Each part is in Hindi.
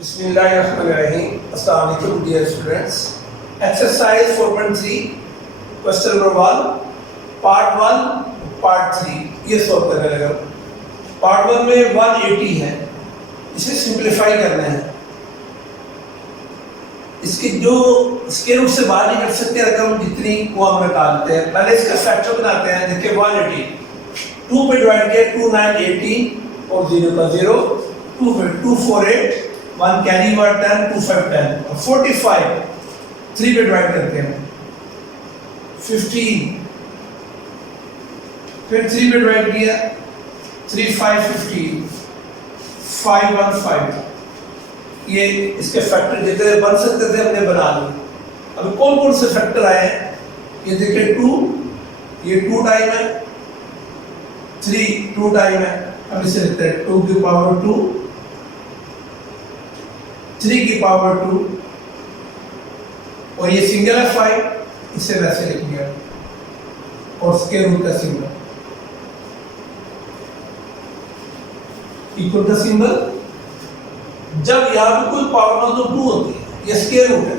Bismillahirrahmanirrahim. Assalamu alaikum dear students. Exercise 4.3 question number 1 part 1 part 3 ये सॉल्व करने लगा। पार्ट 1 में 180 है, इसे सिंप्लीफाई करना है। इसकी जो स्क्वायर रूट से बाहर नहीं कर सकते रकम जितनी वो हम निकालते हैं। पहले इसका फैक्टर बनाते हैं। देखिए 180 2 पे डिवाइड किया 2 9 18 और 0 का 0 2 पे 2 4 8 1 कैरी 1 10 2 5 10 और 45 3 पे डिवाइड करते हैं 15 फिर 3 पे डिवाइड किया 3 5 15 5 1 5 ये इसके फैक्टर जितने बन सकते थे हमने बना लिए। अब कौन कौन से फैक्टर आए हैं ये देखिए 2 ये 2 टाइम है 3 2 टाइम है। हम इसे लिखते हैं 2 की पावर 2 3 की पावर 2 और ये सिंगल है 5 इसे वैसे लिख लिया और स्क्वायर रूट का सिंबल इक्वल का सिंबल। जब यहाँ पे कोई पावर ना तो 2 होती है ये स्क्वायर रूट है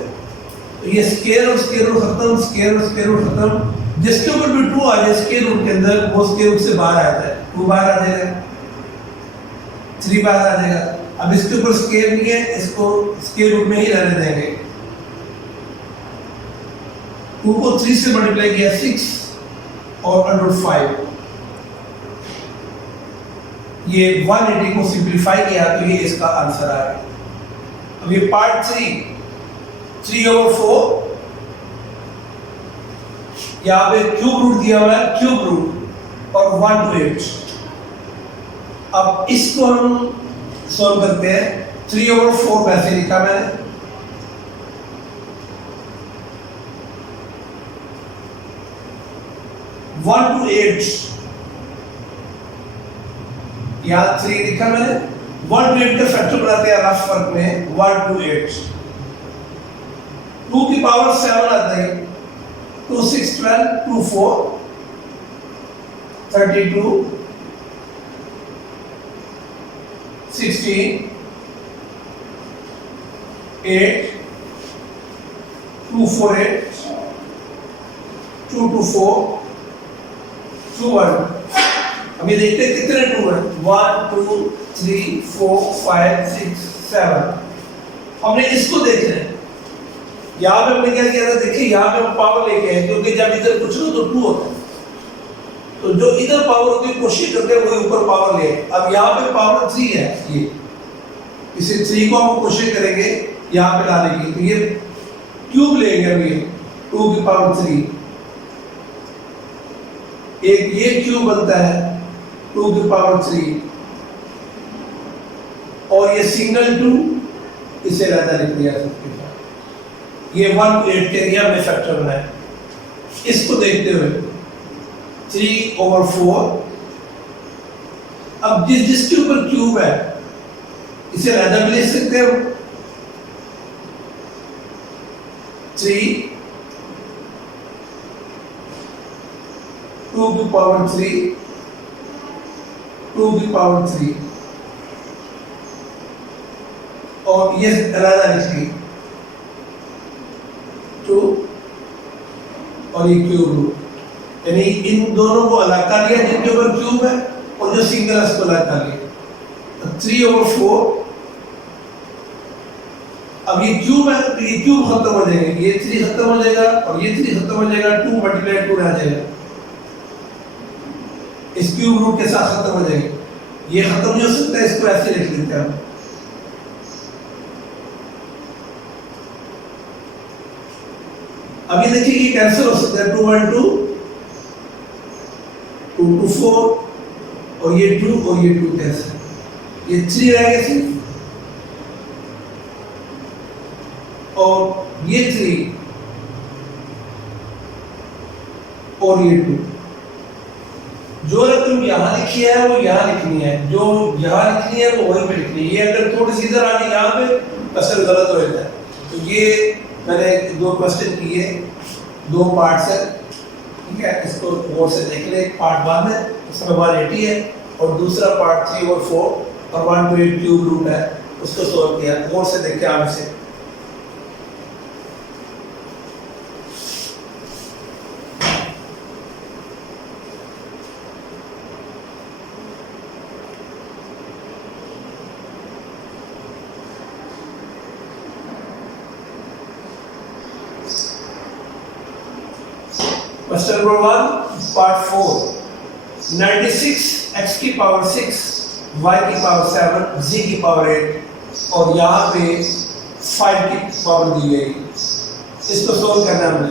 तो ये स्क्वायर और स्क्वायर रूट खत्म स्क्वायर और स्क्वायर रूट खत्म। जिसके ऊपर भी 2 आ जाए स्क्वायर रूट के अंदर वो स्क्वायर रूट से बाहर आता है 2 बाहर आ जाएगा 3 बाहर आ जाएगा। अब इसके ऊपर स्क्वायर नहीं है इसको स्क्वायर रूट में ही रहने देंगे। 2 को 3 से मल्टीप्लाई किया 6 और √5 ये 180 को सिंप्लीफाई किया तो ये इसका आंसर आ गया। अब ये पार्ट 3/4 यहाँ पे क्यूब रूट दिया हुआ है क्यूब रूट और 1 to 8। अब इसको हम सॉल्व करते हैं। 3/4 वैसे लिखा मैंने 1 to 8 यहाँ 3 लिखा मैंने 1 to 8 का फैक्टर बनाते हैं रफ वर्क में 1 to 8 2 की पावर 7 आता है 2 6 12 2 4 32 16 8 2 4 8 2 2 4 2 1। अभी देखते हैं कितने 2 है 1 2 3 4 5 6 7। हमने इसको देखना है। यहाँ पे हमने क्या किया था देखिए यहाँ पे हम पावर लेके आए क्योंकि जब इधर कुछ लो तो 2 होता है तो जो इधर पावर की कोशिश करते हैं वही ऊपर पावर ले। अब यहाँ पे पावर 3 है ये इसे 3 को हम कोशिश करेंगे यहाँ पे लाने की तो ये क्यूब लेंगे अभी 2 की पावर 3 एक ये क्यूब बनता है 2 की पावर 3 और ये सिंगल 2 इसे रहता लिख दिया ये 1 to 8 के एरिया में फैक्टर बनाए। इसको देखते हुए 3/4 अब जिसके ऊपर क्यूब है इसे रहता भी लिख सकते हो 3 2 की पावर 3 2 की पावर 3 और ये अलग लिखी 2 और ये क्यूब रूट यानी इन दोनों को अलग कर लिया जिनके ऊपर क्यूब है और जो सिंगल है उसको अलग कर लिया। 3/4 अब ये क्यूब है तो ये क्यूब खत्म हो जाएगा ये 3 खत्म हो जाएगा और ये 3 खत्म हो जाएगा 2 × 2 रह जाएगा। इस क्यूब रूट के साथ खत्म हो जाएगी ये खत्म नहीं हो सकता इसको ऐसे लिख लेते हैं हम। अभी देखिए ये कैंसिल हो सकता है 2 1 2 2 2 4 और ये 2 और ये 2 कैंसिल ये 3 रह गए सिर्फ और ये 3 और ये 2। जो रकम यहाँ लिखी है वो यहाँ लिखनी है जो यहाँ लिखनी है वो वहीं पे लिखनी है। ये अगर थोड़ी सी इधर आगे यहाँ पे क्वेश्चन गलत हो जाता है। तो ये मैंने 2 क्वेश्चन किए 2 पार्ट है ठीक है इसको गौर से देख ले। पार्ट 1 है उसमें 180 है और दूसरा पार्ट 3 और 4 और 1 to 8 क्यूब रूट है उसको सोल्व किया, और से देखिए आगे से। क्वेश्चन नंबर 1 पार्ट 4, 96 x की पावर 6 y की पावर 7 z की पावर 8 और यहाँ पे 5 की पावर दी गई। इसको सोल्व करना है हमने।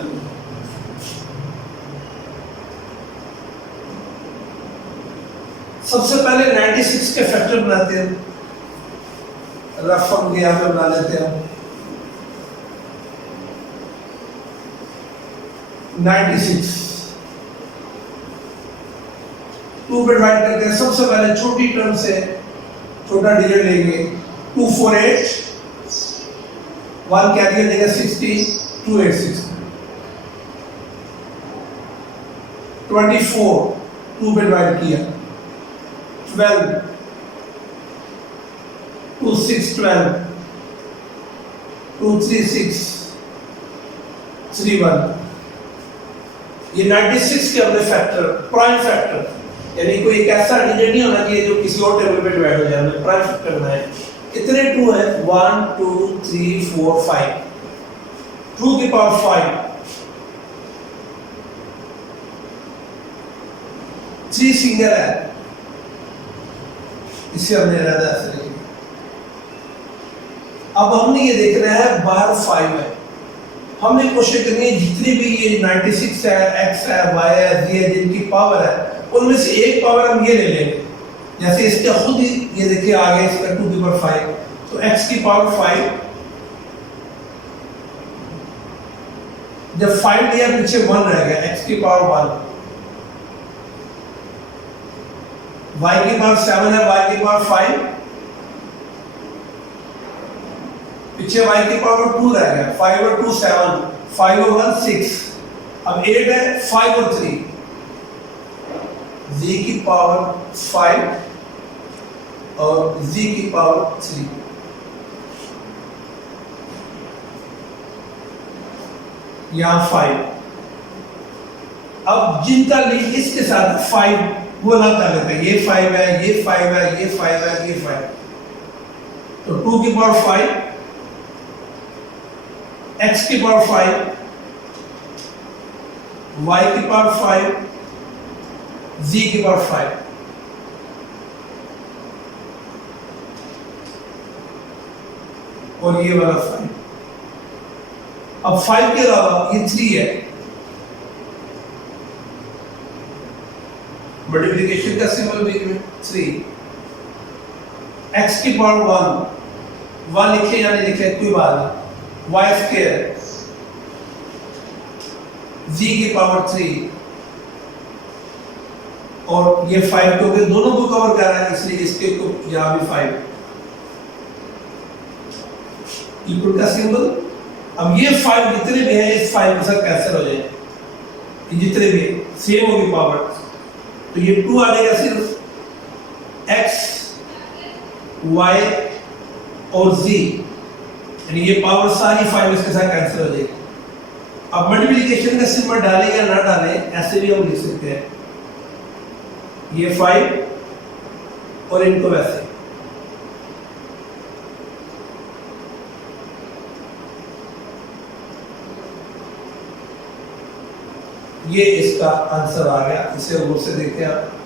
सबसे पहले 96 के फैक्टर बनाते हैं, रफ हम यहाँ पे बना लेते हैं। 96 2 पे डिवाइड करते हैं। सबसे पहले छोटी टर्म से छोटा डिजिट लेंगे, 248, 1 कैरी देगा 60, 2 8 6, 24 2 पे डिवाइड किया, 12, 2 6 12, 2 3 6, 3 1। ये 96 के हमने फैक्टर, प्राइम फैक्टर, यानी कोई एक ऐसा डिजिट नहीं होना चाहिए जो किसी और टेबल पे डिवाइड हो जाए, हमने प्राइम फैक्टर बनाया। कितने 2 है? 1 2 3 4 5, 2 की पावर 5, 3 सिंगल है, इसे हमने इरादा ऐसे लिखा। अब हमने ये देखना है बाहर 5 है, हमने कोशिश करनी है जितनी भी ये 96 है, x है, y है, z है, जिनकी पावर है उनमें से एक पावर हम ये ले लेंगे। जैसे इसका खुद ही ये देखिए आ गया इसका 2 की पावर 5, तो x की पावर 5, जब 5 लिया पीछे 1 रह गया, x की पावर 1, y की पावर 7 है, y की पावर 5, पीछे y की पावर 2 रह गया, 5 और 2 7, 5 और 1 6, अब 8 है, 5 और 3, z की पावर 5 और z की पावर 3। यहाँ 5, अब जिनका लिंक इसके साथ 5 वो ना कर लेते हैं, ये 5 है, ये 5 है, ये 5 है, ये 5, तो 2 की पावर 5, x की पावर 5, y की पावर 5, z की पावर 5, और ये वाला 5। अब 5 के अलावा ये 3 है, मल्टीप्लिकेशन का सिंबल भी 3, x की पावर 1 लिखे या नहीं लिखे कोई बात नहीं, y स्क्वायर, z की पावर 3, और ये 5 क्योंकि दोनों को कवर कर रहा है इसलिए इसके को यहां भी 5 इक्वल का सिंबल। अब ये 5 जितने भी हैं इस 5 के साथ कैंसिल हो जाए, ये जितने भी सेम होगी पावर, तो ये 2 आ जाएगा सिर्फ x y और z, यानी ये पावर सारी 5 इसके साथ कैंसिल हो जाएगी। अब मल्टीप्लिकेशन का सिंबल डालें या ना डालें ऐसे भी हम लिख सकते हैं, ये 5 और इनको वैसे। ये इसका आंसर आ गया, इसे और से देखते हैं आप।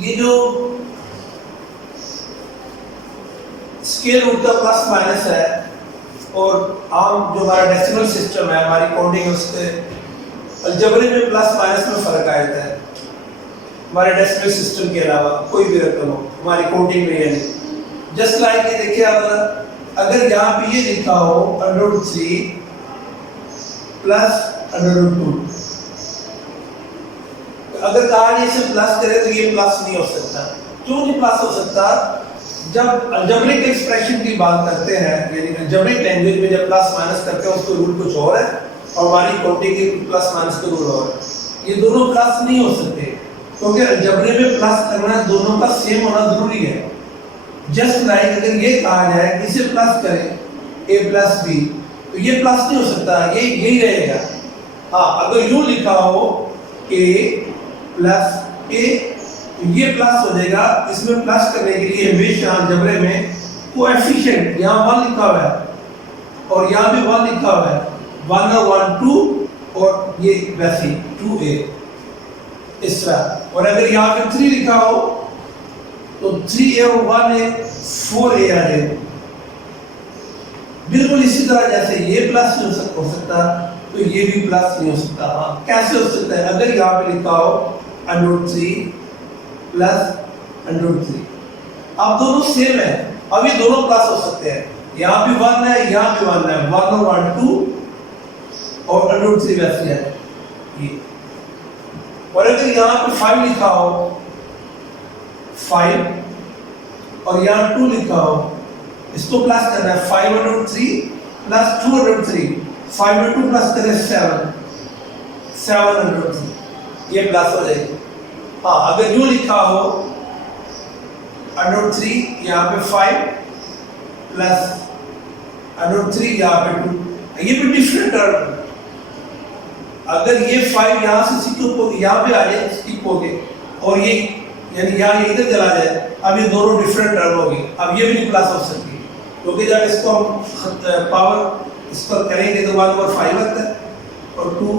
ये जो स्केल रूट का प्लस माइनस है और आम जो हमारा डेसिमल सिस्टम है, हमारी काउंटिंग है, उसके अलजेब्रा में प्लस माइनस में फर्क आ जाता है। हमारे डेसिमल सिस्टम के अलावा कोई भी रकम हो हमारी काउंटिंग में है नहीं। जस्ट लाइक ये देखिए, अगर यहाँ पे ये लिखा हो √3 प्लस √2, अगर कहा जाए इसे प्लस करे तो ये प्लस नहीं हो सकता। क्यों नहीं प्लस हो सकता? जब अलजेब्रिक एक्सप्रेशन की बात करते हैं, यानी अलजेब्रिक लैंग्वेज में जब प्लस माइनस करते हैं उसको रूल कुछ और है और हमारी काउंटिंग की प्लस माइनस का रूल और है। ये दोनों प्लस नहीं हो सकते क्योंकि अलजेब्रे में प्लस करना दोनों का सेम होना जरूरी है। जस्ट लाइक अगर ये कहा जाए इसे प्लस करें a प्लस बी तो ये प्लस नहीं हो सकता, ये यही रहेगा। हाँ, अगर यूं लिखा हो a प्लस a तो ये प्लस हो जाएगा। इसमें प्लस करने के लिए हमेशा अलजेब्रे में कोएफिशिएंट यहाँ 1 लिखा हुआ है और यहाँ भी 1 लिखा हुआ है, 1 और 1 2 और ये वैसे 2a इस तरह। और अगर यहाँ पे 3 लिखा हो तो 3a और 1a 4a आ जाए। बिल्कुल इसी तरह जैसे ये प्लस नहीं हो सकता तो ये भी प्लस नहीं हो सकता। हाँ, कैसे हो सकता है? अगर यहाँ पे लिखा हो √3 प्लस √3, अब दोनों सेम है, अब ये दोनों प्लस हो सकते हैं। यहाँ भी 1 है, यहाँ भी 1 है, 1 और 1 2 और √3 वैसे है ये। और अगर यहाँ पे 5 लिखा हो 5 और यहाँ 2 लिखा हो, इसको प्लस करना है 5√3 प्लस 2√3, 5 प्लस करें 7√3, ये प्लस हो जाएगी। हाँ, अगर यूं लिखा हो √3 यहाँ पे 5 प्लस √3 यहाँ पे 2, ये भी डिफरेंट टर्म। अगर ये 5 यहाँ से स्किप हो यहाँ पे आ जाए स्किप हो गए और ये यानी यहाँ ये इधर चला जाए, अब ये दोनों डिफरेंट टर्म हो गए। अब ये भी प्लस हो सकती है क्योंकि जब इसको हम पावर इस पर करेंगे तो 1/5 आता है और 2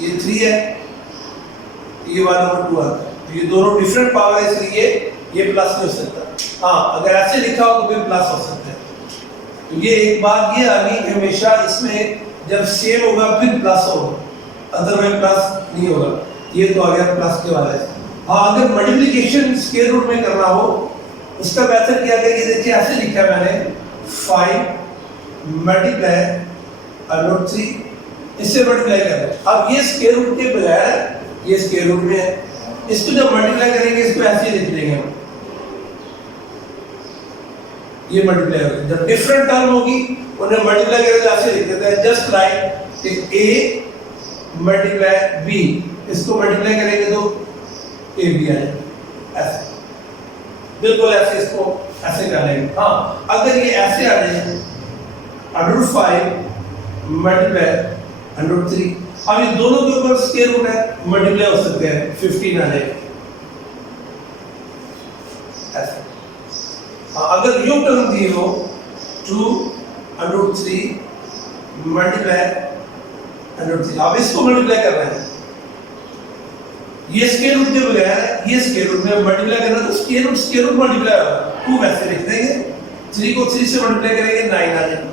ये 3 है, ये 1/2 आता है। तो ये दोनों डिफरेंट पावर है, इसलिए ये प्लस नहीं हो सकता। हाँ, अगर ऐसे लिखा हो तो फिर प्लस हो सकता है। तो ये एक बात ये आ गई, हमेशा इसमें जब सेम होगा फिर प्लस होगा, अदरवाइज प्लस नहीं होगा। ये तो आ गया प्लस के वाला है। हाँ, अगर मल्टीप्लिकेशन स्क्वायर रूट में करना हो उसका मेथड क्या है? ये देखिए ऐसे लिखा है मैंने 5 मल्टीप्लाई √3, इससे मल्टीप्लाई कर रहे हैं। अब ये स्क्वायर रूट के बगैर ये स्क्वायर रूट में है, इसको जब मल्टीप्लाई करेंगे इसको ऐसे ही लिख देंगे हम, ये मल्टीप्लाई होगी। जब डिफरेंट टर्म होगी उन्हें मल्टीप्लाई करेंगे ऐसे लिख देते हैं, just like a multiply b, इसको मल्टीप्लाई करेंगे तो a b आ जाएगा ऐसे, बिल्कुल ऐसे इसको ऐसे कर लेंगे। हाँ, अगर ये ऐसे आ जाए √5 मल्टीप्लाई √3, अब ये दोनों के ऊपर स्क्वायर रूट है, मल्टीप्लाई हो सकते हैं, 15 आ जाएगा ऐसे। हाँ, अगर यूं टर्म दी हो 2√3 मल्टीप्लाई √3, अब इसको मल्टीप्लाई कर रहे हैं, ये स्क्वायर रूट के बगैर ये स्क्वायर रूट में मल्टीप्लाई करना तो स्क्वायर रूट मल्टीप्लाई होगा, 2 वैसे लिख देंगे, 3 को 3 से मल्टीप्लाई करेंगे 9 आ जाएगा।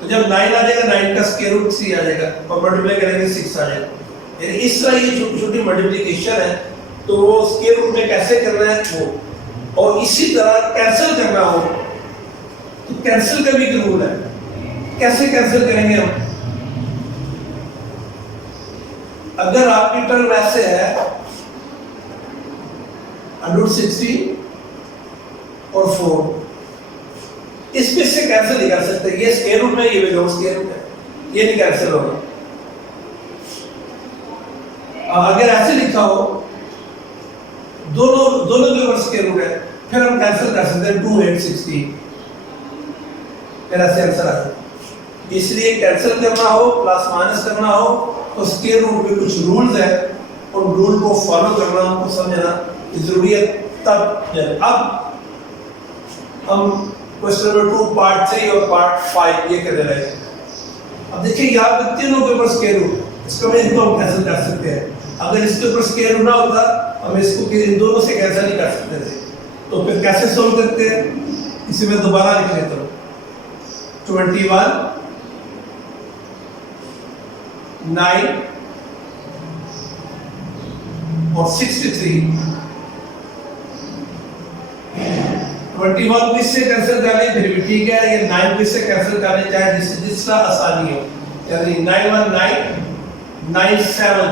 तो जब 9 आ जाएगा 9 का स्क्वायर रूट 3 आ जाएगा और मल्टीप्लाई करेंगे 6 आ जाएगा। यानी इस तरह ये छोटी छोटी मल्टीप्लिकेशन है, तो वो स्क्वायर रूट में कैसे करना है वो। और इसी तरह कैंसिल करना हो तो कैंसिल का भी एक रूल है, कैसे कैंसिल करेंगे हम? अगर आपकी टर्म ऐसे है √16 और 4, इसमें से कैंसिल नहीं कर सकते, ये स्क्वायर रूट में ये विदाउट स्क्वायर रूट है, ये नहीं कैंसिल होगा। अगर ऐसे लिखा हो दोनों के ऊपर स्क्वायर रूट है, फिर हम कैंसिल कर सकते हैं 2 8 16, फिर ऐसे आंसर आ जाए। इसलिए कैंसिल करना हो प्लस माइनस करना हो तो स्क्वायर रूट में कुछ रूल्स है, उन रूल को फॉलो करना हमको समझना जरूरी है। तब अब हम क्वेश्चन नंबर 2 पार्ट 3 और पार्ट 5 ये कर रहे हैं। अब देखिए यहाँ पे तीनों के ऊपर स्क्वायर रूट, इसको मैं इनको हम कैंसिल कर सकते हैं। अगर इसके ऊपर स्क्वायर रूट ना होता हम इसको इन दोनों से कैंसिल नहीं कर सकते थे, तो फिर कैसे सोल्व करते हैं? इसे मैं दोबारा लिख लेता हूँ, 21 9 और 63, 21 को इससे कैंसिल कर लें फिर भी ठीक है, ये 9 को इससे कैंसिल कर लें चाहे जिसका आसानी हो, यानी 9 1 9 9 7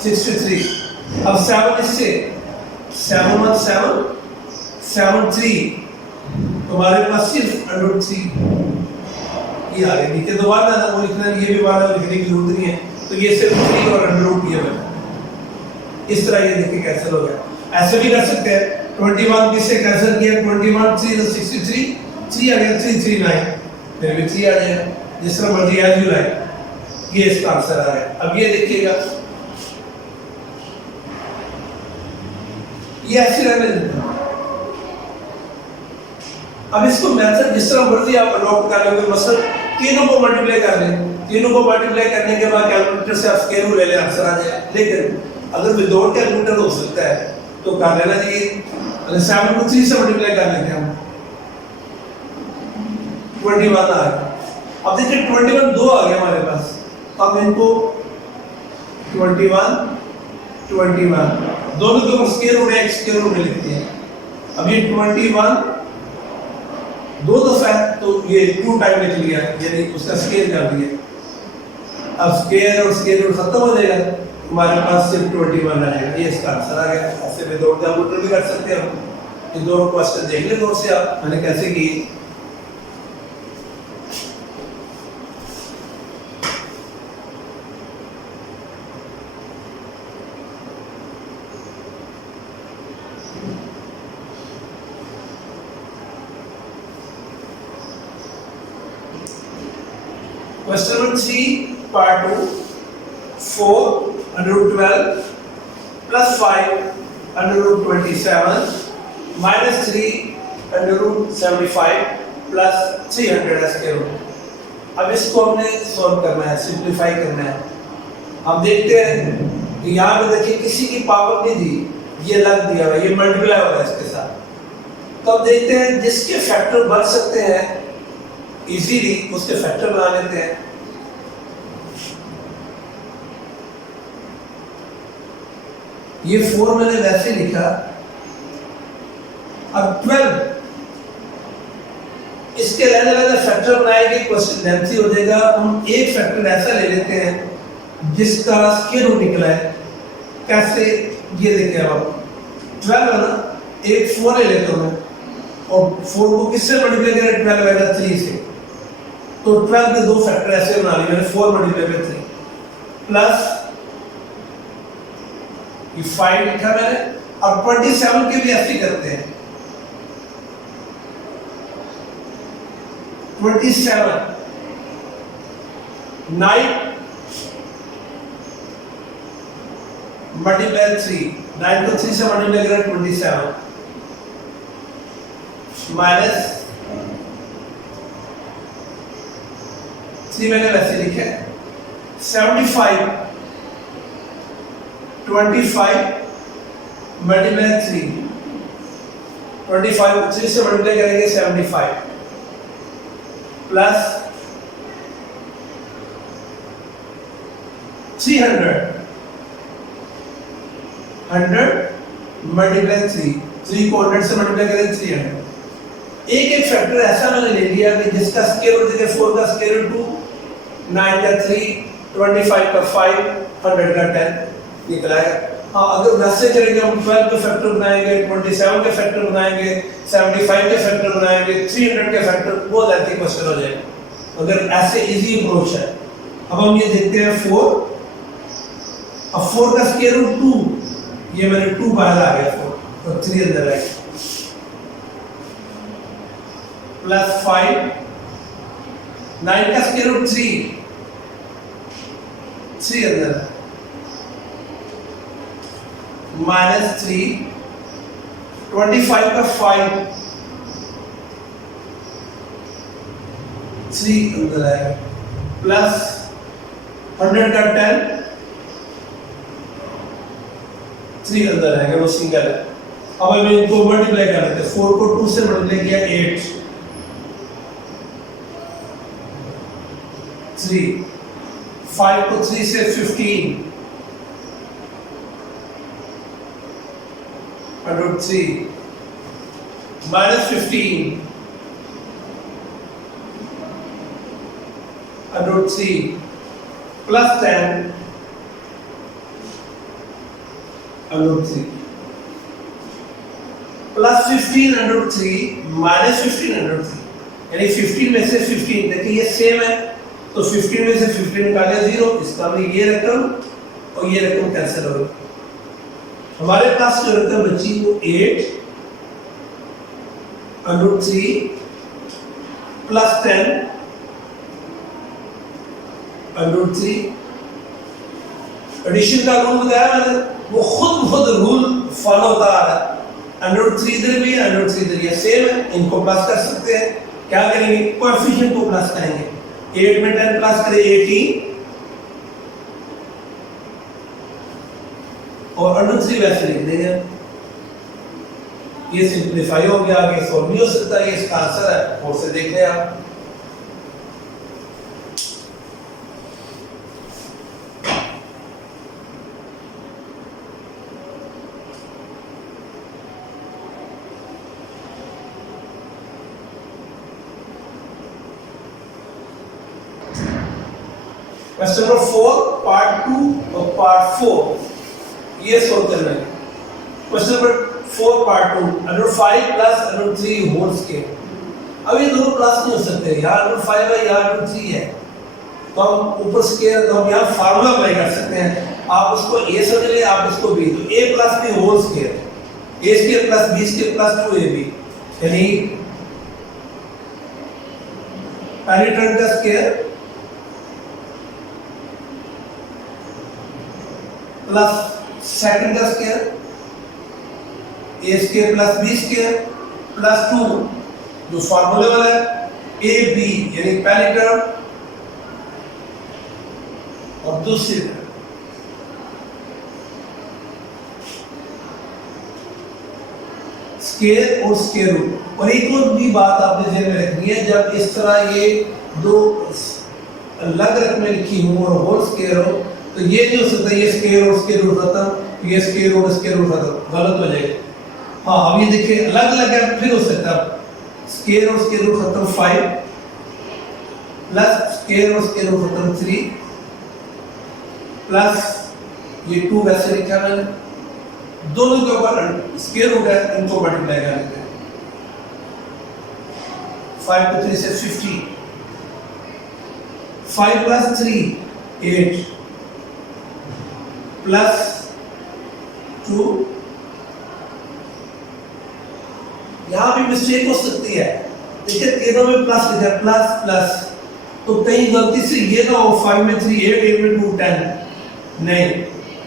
63। अब 7 इससे 7 1 7 7 3, तुम्हारे पास सिर्फ √3 ये आ गया। नीचे तो 1 है ना, वो लिखना, ये भी 1 है, लिखने की जरूरत नहीं है, तो ये सिर्फ 3 और √, ये बना। इस तरह ये देखिए कैंसिल हो गया। ऐसे भी कर सकते हैं, 21 किससे कैंसिल किया, 21 3 तो 63, 3 आ गया, 3 3 9, फिर भी 3 आ जाएगा, जिस तरह मर्जी एज यू लाइक। ये इसका आंसर आ है। अब ये देखिएगा, ये ऐसे रहने देते। अब इसको मेथड जिस तरह मर्जी आप अडॉप्ट कर लेंगे, मतलब तीनों को मल्टीप्लाई कर लें, तीनों को मल्टीप्लाई करने के बाद कैलकुलेटर से आप स्क्वायर रूट ले लें, आंसर आ जाए। लेकिन अगर विदाउट कैलकुलेटर हो सकता है तो कर लेना चाहिए। अगर 7 को 3 से मल्टीप्लाई कर लेते हैं हम, 21 आ गया। अब देखिए 21 2 आ गया हमारे पास। अब इनको 21 21 दोनों के ऊपर स्क्वायर रूट है, स्क्वायर रूट में लिखते हैं। अब ये 21 दो दफा है तो ये 2 टाइम लिख लिया, यानी उसका स्क्वायर कर दिया। अब स्क्वायर और स्क्वायर रूट खत्म हो जाएगा, हमारे पास सिर्फ 21 रहेगा। ये इसका आंसर आ गया। ऐसे विदाउट कैलकुलेटर भी कर सकते हैं हम। ये दोनों क्वेश्चन देख ले, दो से आप मैंने कैसे किए। Question number 3, part 2, 4 under root 12 plus 5 under root 27 minus 3 under root 75 plus 300 square root। अब इसको हमने सॉल्व करना है, सिंप्लीफाई करना है। हम देखते हैं कि यहाँ पे देखिए किसी की पावर नहीं दी, ये लग दिया हुआ, ये मल्टीप्लाई हो रहा है इसके साथ। तो अब देखते हैं जिसके फैक्टर बन सकते हैं इजीली, उसके फैक्टर बना लेते हैं। ये 4 मैंने वैसे लिखा। अब 12 इसके रहने वाले फैक्टर बनाएंगे, क्वेश्चन लेंथी हो जाएगा। हम एक फैक्टर ऐसा ले लेते हैं जिसका स्क्वायर रूट निकला है। कैसे, ये देखिए आप 12 है ना, एक 4 ले लेता हूं मैं, और 4 को किससे मल्टीप्लाई करें, 12 आएगा 3 से। तो 12 के दो फैक्टर ऐसे बना लिए मैंने, 4 मल्टीप्लाई बाय 3 प्लस ये 5 लिखा मैंने। अब 27 के भी ऐसे करते हैं, 27 9 मल्टीप्लाई 3, 9 को 3 से मल्टीप्लाई करें 27 माइनस 3 मैंने वैसे लिखा है। 75 25 मल्टीप्लाई 3, 25 3 से मल्टीप्लाई करेंगे 75 प्लस 300 100 मल्टीप्लाई 3 को 100 से मल्टीप्लाई करें 300। एक एक फैक्टर ऐसा मैंने ले लिया कि जिसका स्क्वायर रूट जगह 4 का स्क्वायर रूट 2, 9 का 3, 25 का 5, 100 का 10 निकला है। हाँ, अगर वैसे करेंगे हम 12 के फैक्टर बनाएंगे, 27 के फैक्टर बनाएंगे, 75 के फैक्टर बनाएंगे, 300 के फैक्टर, बहुत ऐसे क्वेश्चन हो जाएगा। अगर ऐसे इजी अप्रोच है। अब हम ये देखते हैं 4। अब 4 का स्क्वायर रूट 2, ये मैंने 2 बाहर आ गया 4, तो 3 अंदर आएगा प्लस 5, 9 का स्क्वायर रूट 3 अंदर माइनस 3, 25 का 5 3 अंदर आएगा प्लस 100 का 10 3 अंदर आएगा, वो सिंगल है। अब हम इनको मल्टीप्लाई कर लेते हैं। 4 को 2 से मल्टीप्लाई किया 8, 3, 5 को 3 से 15 √3 minus 15 √3 plus 10 √3 प्लस 15√3 माइनस 15√3, यानी 15 में से 15, देखिए ये सेम है, तो 15 में से 15 निकाले 0, इसका मतलब ये रकम और ये रकम कैंसिल हो गई। हमारे पास जो रकम बची वो 8√3 प्लस 10√3। एडिशन का रूल बताया मैंने, वो खुद रूल फॉलो होता आ रहा है। √3 इधर भी है, √3 इधर, ये सेम है, इनको प्लस कर सकते हैं। क्या करेंगे, कोएफिशिएंट को प्लस करेंगे। 8 में 10 प्लस करें 18 और √3 वैसे लिख देंगे। ये सिंप्लीफाई हो गया, आगे सॉल्व नहीं हो सकता, ये इसका आंसर है, और से देख लें आप। क्वेश्चन नंबर 4 पार्ट 2 और पार्ट 4 ये सोल्व करना है। Question number 4 part 2 √5 plus √3 whole square. अब ये दोनों प्लस नहीं हो सकते, यहाँ √5 है, यहाँ √3 है, तो हम ऊपर स्क्वायर, तो हम यहाँ फार्मूला अप्लाई कर सकते हैं। आप उसको a समझ लें, आप उसको b, तो a plus b whole square, a square plus b square plus 2ab, यानी पहली टर्म का स्क्वायर प्लस सेकंड का square, A square plus B square plus 2 जो फार्मूले वाला है, ए बी यानी पहली टर्म और दूसरी टर्म। स्क्वायर और स्क्वायर रूट। और एक और भी बात आपने ध्यान में रखनी है, जब इस तरह ये दो अलग रकमें लिखी हो और होल स्क्वायर हो, तो ये नहीं हो सकता ये स्क्वायर और स्क्वायर रूट खत्म, ये स्क्वायर और स्क्वायर रूट खत्म, गलत हो जाएगा। हाँ, अब ये देखिए अलग अलग है, फिर हो सकता है स्क्वायर और स्क्वायर रूट खत्म 5 प्लस स्क्वायर और स्क्वायर रूट खत्म 3 प्लस ये 2 वैसे लिखा मैंने, दोनों के ऊपर स्क्वायर रूट है, इनको मल्टीप्लाई कर लेते हैं। 5 to 3 से 50, 5 प्लस 3 8 प्लस 2, यहां भी मिस्टेक हो सकती है, देखिए तीनों में प्लस लिखा है, प्लस प्लस, तो कहीं गलती से ये ना हो 5 में 3 8 8 में 2 10, नहीं,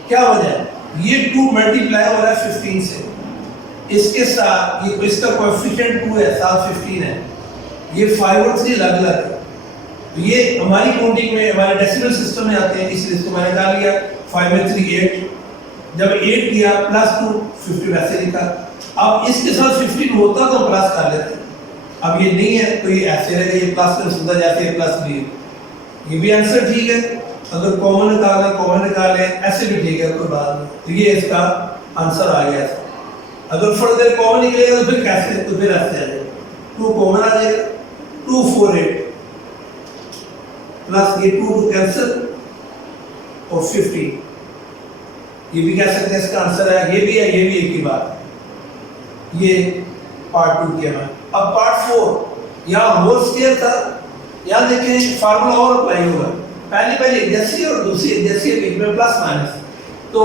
क्या वजह है, ये 2 मल्टीप्लाई हो रहा है 15 से, इसके साथ ये इसका कोएफिशिएंट 2 है, साथ 15 है, ये 5 और 3 अलग अलग है, तो ये हमारी काउंटिंग में हमारे डेसिमल सिस्टम में आते हैं, इसलिए इसको मैंने निकाल लिया। 5 में 3 8, जब 8 किया प्लस 2 50 वैसे लिखा। अब इसके साथ 15 होता तो प्लस कर लेते, अब ये नहीं है तो ये ऐसे रहेगा, ये प्लस कर सकता जैसे ये प्लस भी, ये भी आंसर ठीक है। अगर कॉमन निकालना कॉमन निकाले, ऐसे भी ठीक है, कोई बात नहीं, तो ये इसका आंसर आ गया। अगर फर्दर कॉमन निकलेगा तो फिर कैसे, तो फिर ऐसे आ जाएगा, 2 कॉमन आ जाएगा, 2 4 8 प्लस ये 2 कैंसिल और 50, ये भी कह सकते हैं इसका आंसर है, ये भी है, ये भी एक ही बात। ये पार्ट 2 किया मैं। अब पार्ट 4, यहाँ होल स्क्वायर था, यहाँ देखें फार्मूला और अप्लाई होगा, पहली एक जैसी और दूसरी एक जैसी, बीच में प्लस माइनस, तो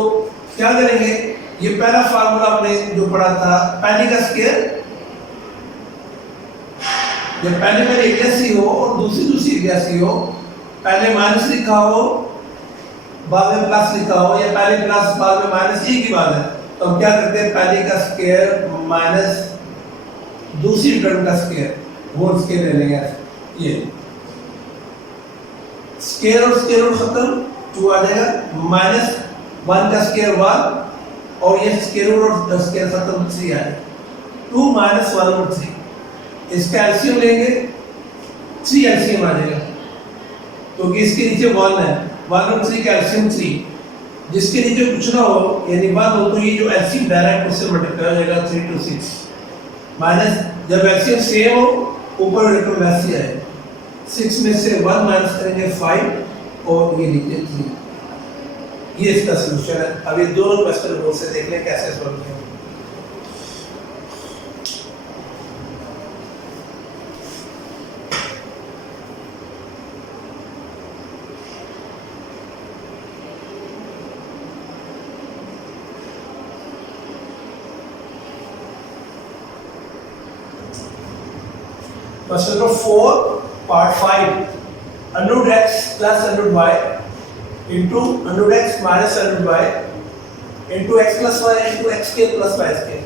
क्या करेंगे, ये पहला फार्मूला आपने जो पढ़ा था, पहली का स्क्वायर, जब पहले में एक जैसी हो और दूसरी एक जैसी हो, पहले माइनस लिखा हो बाद में प्लस लिखा हो, या पहले प्लस बाद में माइनस, एक ही बात है, तो हम क्या करते हैं, पहले का स्क्वायर माइनस दूसरी टर्म का स्क्वायर, होल स्क्वायर ले लेंगे। ये स्क्वायर और स्क्वायर रूट खत्म, 2 आ जाएगा, माइनस 1 का स्क्वायर 1 और ये स्क्वायर रूट और स्क्वायर खत्म 3 आएगा, 2 माइनस 1 और 3, इसका एलसीएम लेंगे, 3 एलसीएम आ जाएगा, तो इसके नीचे 1 है, 1 और 3 का एलसीएम 3, जिसके नीचे कुछ ना हो यानी 1 हो, तो ये जो एलसीएम डायरेक्ट उससे मल्टीप्लाई हो जाएगा, 3 to 6 माइनस, जब एलसीएम सेम हो ऊपर रकम वैसी आए, 6 में से 1 माइनस करेंगे 5 और ये नीचे 3, ये इसका सोल्यूशन है। अब ये दोनों क्वेश्चन बोर्ड से देख लें कैसे सॉल्व किया। Question number 4, part 5. Under root x plus under root y into under root x minus under root y into x plus y into x square plus y square.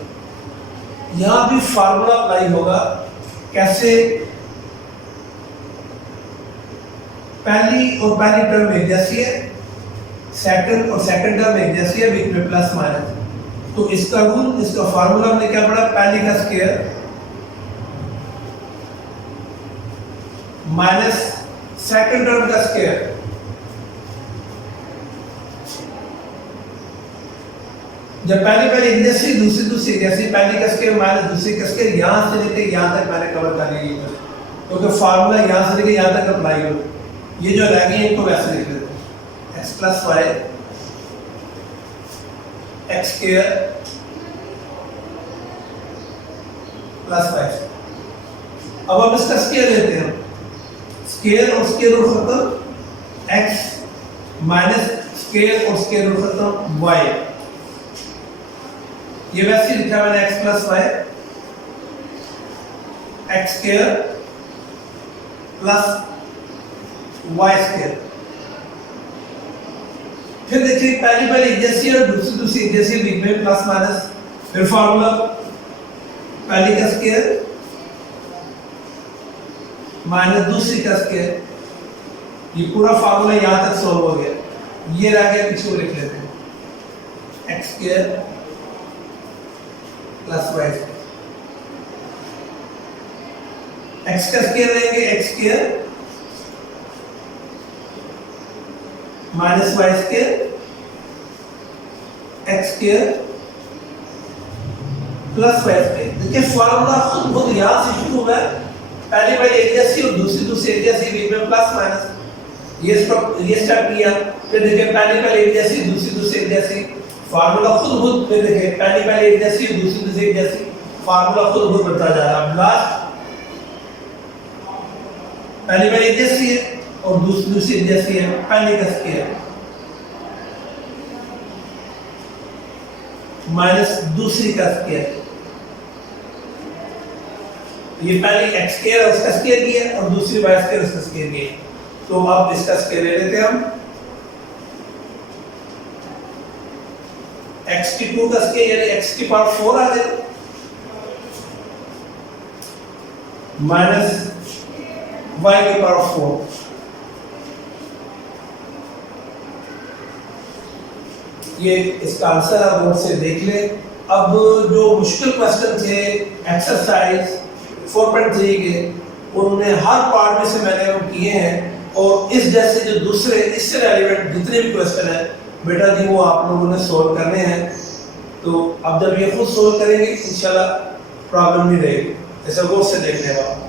यहाँ भी फार्मूला अप्लाई होगा। कैसे? पहली टर्म एक जैसी है, सेकंड टर्म एक जैसी है, बीच में प्लस माइनस। तो इसका रूल, इसका फार्मूला हमने क्या पढ़ा? पहली का स्क्वायर माइनस सेकंड टर्म का स्क्वायर। जब पहली एक जैसी, दूसरी जैसी, पहली का स्क्वायर माइनस दूसरी का स्क्वायर, यहां से लेके यहां तक मैंने कवर कर लिया, क्योंकि फार्मूला यहां से लेके यहां तक अप्लाई हो। ये जो रह गई इनको वैसे लिख लेते हैं, x plus Y X square plus Y. अब हम इसका स्क्वायर लेते हैं, स्क्वायर और स्क्वायर रूट खत्म, x माइनस स्क्वायर और स्क्वायर रूट खत्म y। ये वैसे लिखा मैंने x plus Y X square plus Y square. फिर देखिए पहली एक जैसी और दूसरी एक जैसी, बीच में प्लस माइनस। फिर फार्मूला पहली का स्क्वायर माइनस दूसरी का स्क्वायर। ये पूरा फार्मूला यहां तक सॉल्व हो गया। ये रह गया, पीछे लिख लेते हैं, X square plus Y square. X का स्क्वायर लेंगे, X square minus Y square X square plus Y square. देखिए फार्मूला खुद यहां से शुरू हुआ है, पहली एक जैसी और दूसरी एक जैसी, बीच में प्लस माइनस। ये स्टेप किया। फिर देखिए पहली एक जैसी, दूसरी एक जैसी, फार्मूला खुद फिर देखिए पहली एक जैसी, दूसरी एक जैसी, फार्मूला खुद बढ़ता जा रहा है। लास्ट पहली एक जैसी है और दूसरी एक जैसी है, पहली का स्क्वायर माइनस दूसरी का स्क्वायर। ये पहली एक्स स्क्वायर है उसका स्क्वायर किया और दूसरी वाई स्क्वायर उसका स्क्वायर किया। तो अब इसका स्क्वायर ले लेते हैं हम, x की 2 का स्क्वायर यानी x की पावर 4 आ जाए माइनस y की पावर 4। ये इसका आंसर आप बोर्ड से देख ले। अब जो मुश्किल क्वेश्चन थे एक्सरसाइज 4.3 के, उनमें हर पार्ट में से मैंने वो किए हैं, और इस जैसे जो दूसरे इससे रेलेवेंट जितने भी क्वेश्चन है बेटा जी वो आप लोगों ने सोल्व करने हैं। तो अब जब ये खुद सोल्व करेंगे इंशाल्लाह प्रॉब्लम नहीं रहेगी। ऐसा गौर से देखने वाला।